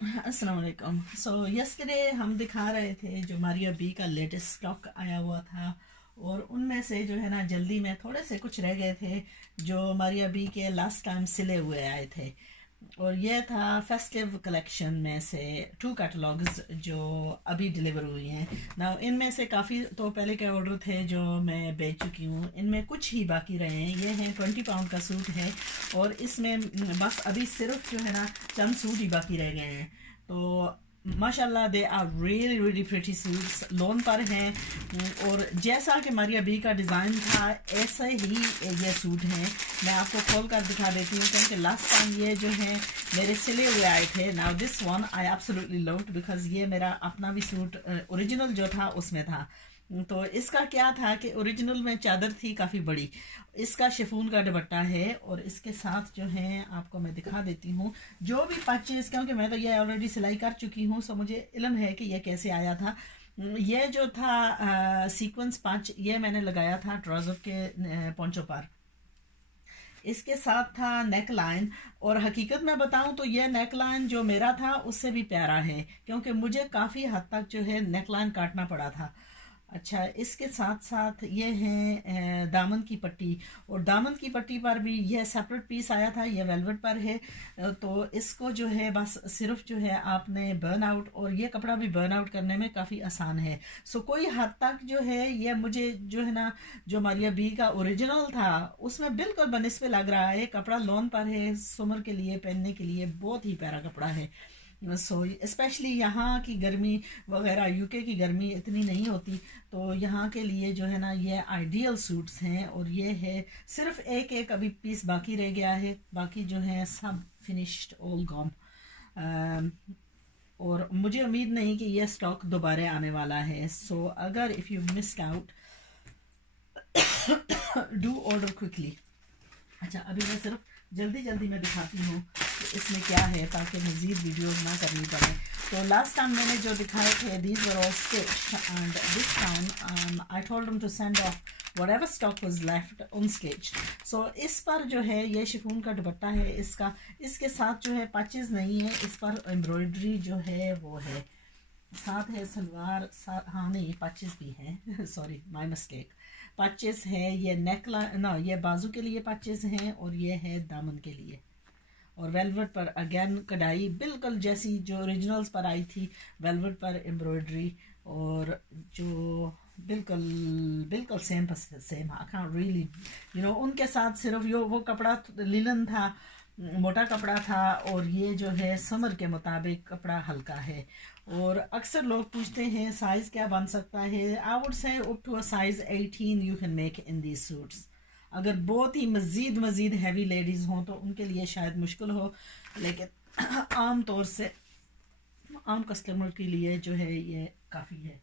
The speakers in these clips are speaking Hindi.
अस्सलाम वालेकुम। सो यस्टरडे हम दिखा रहे थे जो मारिया बी का लेटेस्ट स्टॉक आया हुआ था, और उनमें से जो है ना जल्दी में थोड़े से कुछ रह गए थे जो मारिया बी के लास्ट टाइम सिले हुए आए थे। और ये था फेस्टिव कलेक्शन में से 2 कैटलॉग्स जो अभी डिलीवर हुई हैं ना। इनमें से काफ़ी तो पहले के ऑर्डर थे जो मैं बेच चुकी हूँ, इनमें कुछ ही बाकी रहे हैं। ये हैं 20 पाउंड का सूट है, और इसमें बस अभी सिर्फ जो है ना चंद सूट ही बाकी रह गए हैं। तो माशाल्लाह they are really really pretty suits, lawn पर हैं, और जैसा कि मारिया बी का डिज़ाइन था ऐसे ही ये सूट हैं। मैं आपको खोल कर दिखा देती हूँ क्योंकि लास्ट टाइम ये जो है मेरे सिले हुए आए थे। Now this one I absolutely loved because ये मेरा अपना भी सूट ओरिजिनल जो था उसमें था। तो इसका क्या था कि ओरिजिनल में चादर थी काफ़ी बड़ी, इसका शिफॉन का दुपट्टा है, और इसके साथ जो है आपको मैं दिखा देती हूँ जो भी पैचेस, क्योंकि मैं तो ये ऑलरेडी सिलाई कर चुकी हूँ सो मुझे इल्म है कि ये कैसे आया था। ये जो था सीक्वेंस पैच ये मैंने लगाया था ट्राउजर के पोंचो पर। इसके साथ था नेक लाइन, और हकीकत में बताऊं तो ये नेक लाइन जो मेरा था उससे भी प्यारा है क्योंकि मुझे काफ़ी हद तक जो है नेक लाइन काटना पड़ा था। अच्छा, इसके साथ साथ ये है दामन की पट्टी, और दामन की पट्टी पर भी यह सेपरेट पीस आया था, यह वेलवेट पर है। तो इसको जो है बस सिर्फ जो है आपने बर्न आउट, और ये कपड़ा भी बर्न आउट करने में काफ़ी आसान है। सो कोई हद तक जो है ये मुझे जो है ना जो मारिया बी का ओरिजिनल था उसमें बिल्कुल बनिस्बे लग रहा है। कपड़ा लॉन पर है, समर के लिए पहनने के लिए बहुत ही प्यारा कपड़ा है। सो स्पेशली यहाँ की गर्मी वगैरह, यूके की गर्मी इतनी नहीं होती, तो यहाँ के लिए जो है ना ये आइडियल सूट्स हैं। और ये है सिर्फ एक एक अभी पीस बाकी रह गया है, बाकी जो है सब फिनिश्ड ऑल गॉन। और मुझे उम्मीद नहीं कि ये स्टॉक दोबारा आने वाला है। सो अगर if you missed out do order quickly. अच्छा, अभी मैं सिर्फ जल्दी जल्दी में दिखाती हूँ कि इसमें क्या है ताकि मज़ीद वीडियोस ना करनी पड़े। तो लास्ट टाइम मैंने जो दिखाए थे these were all stitched, and this time I told them to send off whatever stock was left unstitched. So इस पर जो है ये शिफॉन का दुपट्टा है इसका, इसके साथ जो है पैचेस नहीं है, इस पर एम्ब्रॉयडरी जो है वो है, साथ है सलवार साथ, हाँ नहीं पैचेस भी हैं सॉरी माय मिस्टेक। पैचेस है, ये नेक ना ये बाजू के लिए पैचेस हैं, और ये है दामन के लिए। और वेलवेट पर अगेन कढ़ाई बिल्कुल जैसी जो ओरिजिनल्स पर आई थी, वेलवेट पर एम्ब्रॉयडरी, और जो बिल्कुल बिल्कुल same same. I can't really उनके साथ सिर्फ वो कपड़ा लिनन था, मोटा कपड़ा था, और ये जो है समर के मुताबिक कपड़ा हल्का है। और अक्सर लोग पूछते हैं साइज क्या बन सकता है। I would say up to a size 18 you can make in these suits. अगर बहुत ही मज़ीद हैवी लेडीज़ हों तो उनके लिए शायद मुश्किल हो, लेकिन आम तौर से आम कस्टमर के लिए जो है ये काफ़ी है।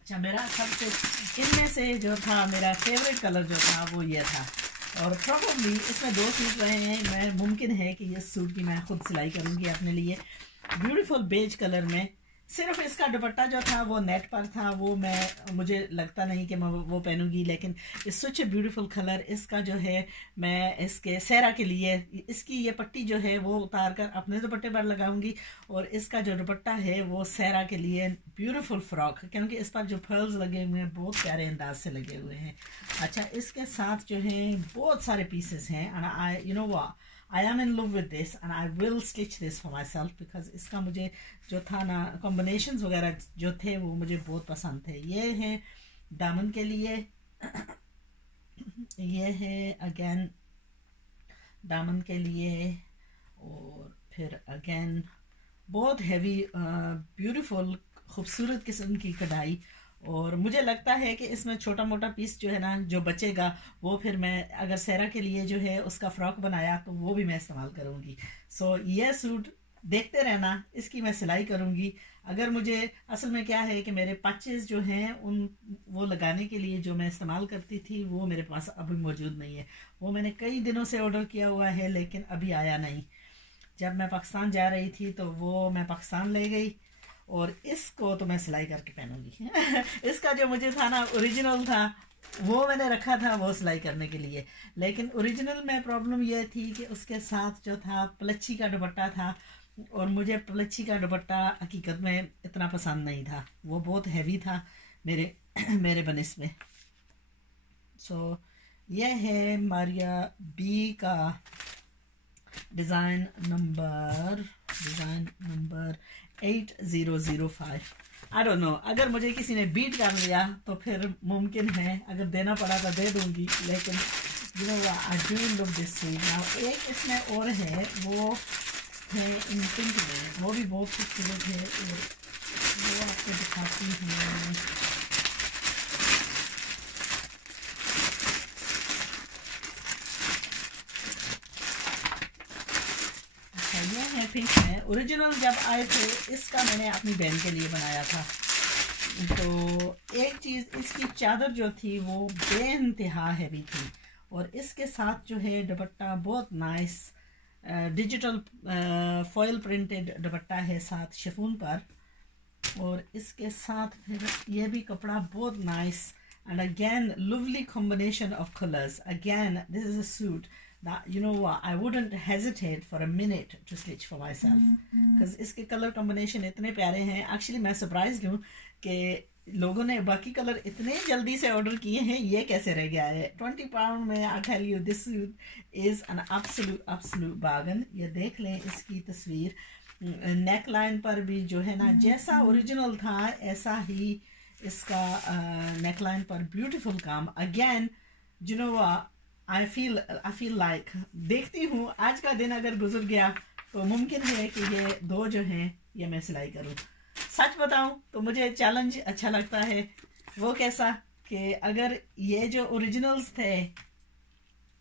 अच्छा, मेरा सबसे इनमें से जो था मेरा फेवरेट कलर जो था वो ये था, और प्रॉब्लली इसमें 2 सूट रहे हैं। मैं मुमकिन है कि ये सूट की मैं खुद सिलाई करूँगी अपने लिए, ब्यूटीफुल बेज कलर में। सिर्फ इसका दुपट्टा जो था वो नेट पर था, वो मुझे लगता नहीं कि मैं वो पहनूंगी, लेकिन इस सच ए ब्यूटीफुल कलर। इसका जो है मैं इसके सहरा के लिए इसकी ये पट्टी जो है वो उतार कर अपने दुपट्टे पर लगाऊंगी, और इसका जो दुपट्टा है वो सहरा के लिए ब्यूटीफुल फ्रॉक, क्योंकि इस पर जो पर्ल्स लगे हुए हैं बहुत प्यारे अंदाज से लगे हुए हैं। अच्छा, इसके साथ जो है बहुत सारे पीसेस हैं, and I you know what I am in love with this and I will stitch this for myself because इसका मुझे जो था ना कॉम्बिनेशंस वगैरह जो थे वो मुझे बहुत पसंद थे। ये है दामन के लिए, ये है अगेन दामन के लिए, और फिर अगेन बहुत हैवी ब्यूटीफुल खूबसूरत किस्म की कढ़ाई। और मुझे लगता है कि इसमें छोटा मोटा पीस जो है ना जो बचेगा वो फिर मैं अगर सहरा के लिए जो है उसका फ्रॉक बनाया तो वो भी मैं इस्तेमाल करूँगी। सो ये सूट देखते रहना, इसकी मैं सिलाई करूँगी। अगर मुझे असल में क्या है कि मेरे पैचेस जो हैं उन वो लगाने के लिए जो मैं इस्तेमाल करती थी वो मेरे पास अभी मौजूद नहीं है। वो मैंने कई दिनों से ऑर्डर किया हुआ है लेकिन अभी आया नहीं। जब मैं पाकिस्तान जा रही थी तो वो मैं पाकिस्तान ले गई, और इसको तो मैं सिलाई करके पहनूंगी इसका जो मुझे था ना ओरिजिनल था वो मैंने रखा था वो सिलाई करने के लिए, लेकिन ओरिजिनल में प्रॉब्लम ये थी कि उसके साथ जो था प्लच्छी का दुपट्टा था, और मुझे पलच्छी का दुपट्टा हकीकत में इतना पसंद नहीं था, वो बहुत हैवी था मेरे मेरे बनस में। सो यह है मारिया बी का design number 8005। I don't know, अगर मुझे किसी ने बीट कर लिया तो फिर मुमकिन है, अगर देना पड़ा तो दे दूंगी, लेकिन you know I do love this suit. Now एक इसमें और है, वो है इन पिंक में, वो भी बहुत खूबसूरत है और वो आपको दिखाती हूँ। ये है पिंक में, ओरिजिनल जब आए थे इसका मैंने अपनी बहन के लिए बनाया था। तो एक चीज़, इसकी चादर जो थी वो बेइंतहा हैवी थी और इसके साथ जो है दुपट्टा बहुत नाइस डिजिटल फॉयल प्रिंटेड दुपट्टा है साथ शिफॉन पर, और इसके साथ फिर ये भी कपड़ा बहुत nice and again lovely combination of colours. Again this is a suit that, you know what, I wouldn't hesitate for a minute to stitch for myself because इसके कलर कॉम्बिनेशन इतने प्यारे हैं। एक्चुअली मैं सरप्राइज्ड हूँ कि लोगों ने बाकी कलर इतने जल्दी से ऑर्डर किए हैं, ये कैसे रह गया है। 20 पाउंड में I tell you this is an absolute bargain. ये देख लें इसकी तस्वीर, नेक लाइन पर भी जो है ना जैसा ओरिजिनल था ऐसा ही इसका नेक लाइन पर ब्यूटीफुल काम। Again you know I feel like देखती हूँ आज का दिन अगर गुजर गया तो मुमकिन है कि ये दो जो हैं ये मैं सिलाई करूँ। सच बताऊँ तो मुझे चैलेंज अच्छा लगता है। वो कैसा कि अगर ये जो ओरिजिनल्स थे,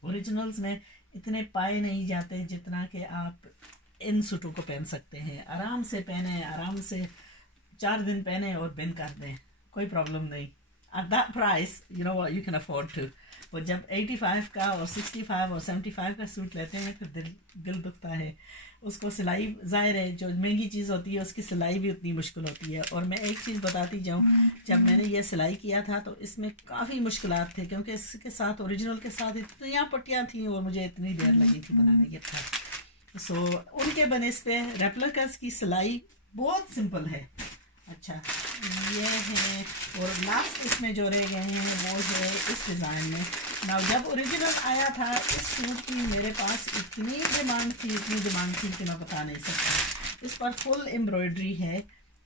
ओरिजिनल्स में इतने पाए नहीं जाते जितना कि आप इन सूटों को पहन सकते हैं। आराम से पहने, आराम से 4 दिन पहने और बिन कर दें, कोई प्रॉब्लम नहीं। At that price you know you can afford to. और जब 85 का और 65 और 75 का सूट लेते हैं फिर दिल दुखता है। उसको सिलाई, ज़ाहिर है जो महंगी चीज़ होती है उसकी सिलाई भी उतनी मुश्किल होती है। और मैं एक चीज़ बताती जाऊँ, जब मैंने ये सिलाई किया था तो इसमें काफ़ी मुश्किलात थे क्योंकि इसके साथ ओरिजिनल के साथ इतनी पट्टियाँ थी और मुझे इतनी देर लगी थी बनाने के था। सो उनके बनिस पे रेप्लिकास की सिलाई बहुत सिंपल है। अच्छा ये है, और लास्ट इसमें जो रह गए हैं वो है इस डिज़ाइन में। ना जब ओरिजिनल आया था इस सूट की मेरे पास इतनी डिमांड थी कि मैं बता नहीं सकता। इस पर फुल एम्ब्रॉयडरी है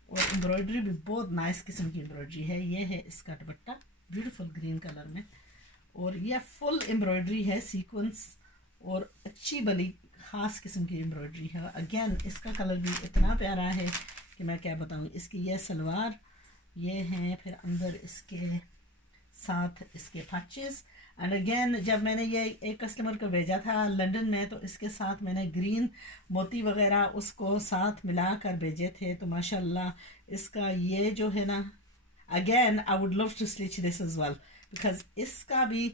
और एम्ब्रॉयडरी भी बहुत नाइस किस्म की एम्ब्रॉयडरी है। ये है इसका दुपट्टा ब्यूटीफुल ग्रीन कलर में, और यह फुल एम्ब्रॉयडरी है, सीक्वेंस और अच्छी बड़ी ख़ास किस्म की एम्ब्रॉयडरी है। अगेन इसका कलर भी इतना प्यारा है कि मैं क्या बताऊँ। इसकी यह सलवार ये है, फिर अंदर इसके साथ इसके पैचेस। एंड अगेन जब मैंने ये एक कस्टमर को भेजा था लंदन में तो इसके साथ मैंने ग्रीन मोती वगैरह उसको साथ मिला कर भेजे थे। तो माशाल्लाह इसका ये जो है ना, again I would love to stitch this as well because इसका भी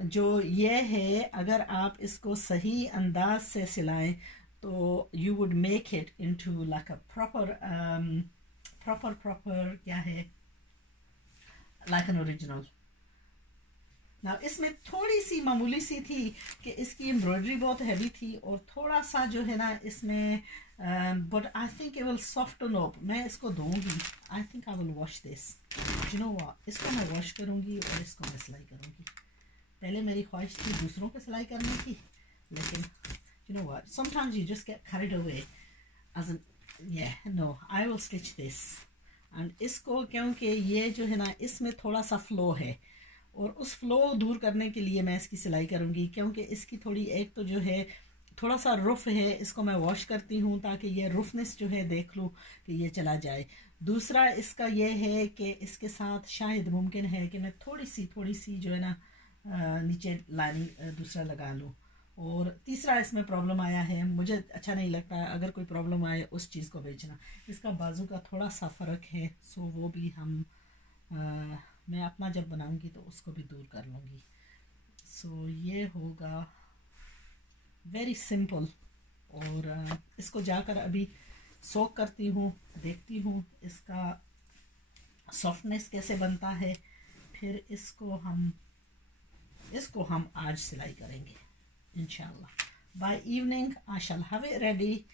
जो ये है अगर आप इसको सही अंदाज से सिलाएं तो you would make it into like a proper क्या है, लाइक एन ओरिजिनल। ना इसमें थोड़ी सी मामूली सी थी कि इसकी एम्ब्रॉयडरी बहुत हैवी थी और थोड़ा सा जो है ना इसमें, but I think it will soften up. मैं इसको धोऊंगी, I think I will wash this, you know what, इसको मैं वॉश करूंगी और इसको मैं सिलाई करूंगी। पहले मेरी ख्वाहिश थी दूसरों को सिलाई करने की, लेकिन you know what, sometimes you just get carried away as an no, I will stitch this। and इसको क्योंकि ये जो है ना इसमें थोड़ा सा फ्लो है और उस फ्लो दूर करने के लिए मैं इसकी सिलाई करूँगी, क्योंकि इसकी थोड़ी एक तो जो है थोड़ा सा रफ है। इसको मैं वॉश करती हूँ ताकि ये रफनेस जो है देख लूँ कि ये चला जाए। दूसरा इसका ये है कि इसके साथ शायद मुमकिन है कि मैं थोड़ी सी जो है ना नीचे लाइनिंग दूसरा लगा लूँ। और तीसरा इसमें प्रॉब्लम आया है, मुझे अच्छा नहीं लगता अगर कोई प्रॉब्लम आए उस चीज़ को बेचना। इसका बाजू का थोड़ा सा फ़र्क है, सो वो भी मैं अपना जब बनाऊंगी तो उसको भी दूर कर लूँगी। सो ये होगा वेरी सिंपल। और इसको जाकर अभी सोक करती हूँ, देखती हूँ इसका सॉफ्टनेस कैसे बनता है, फिर इसको हम आज सिलाई करेंगे इंशाल्लाह। By evening I shall have it ready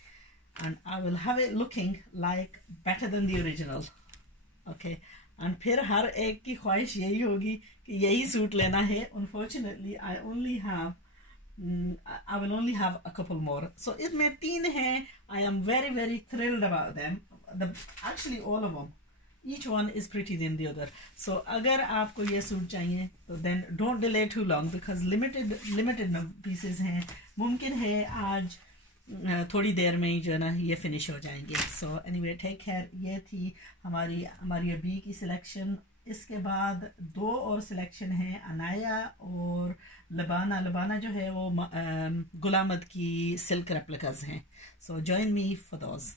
and I will have it looking like better than the original. Okay, and फिर हर एक की ख्वाहिश यही होगी कि यही सूट लेना है. Unfortunately, I will only have a couple more. So इसमें 3 हैं. I am very very thrilled about them. Actually all of them. Each one is pretty than the other. So अगर आपको ये सूट चाहिए तो then don't delay too long because limited pieces हैं. मुमकिन है आज थोड़ी देर में ही जो है ना ये फिनिश हो जाएंगे. So anyway take care. ये थी हमारी अभी की सिलेक्शन. इसके बाद 2 और सिलेक्शन है, अनाया और लबाना जो है वो गुलामत की सिल्क रेप्लिकास हैं. So join me for those.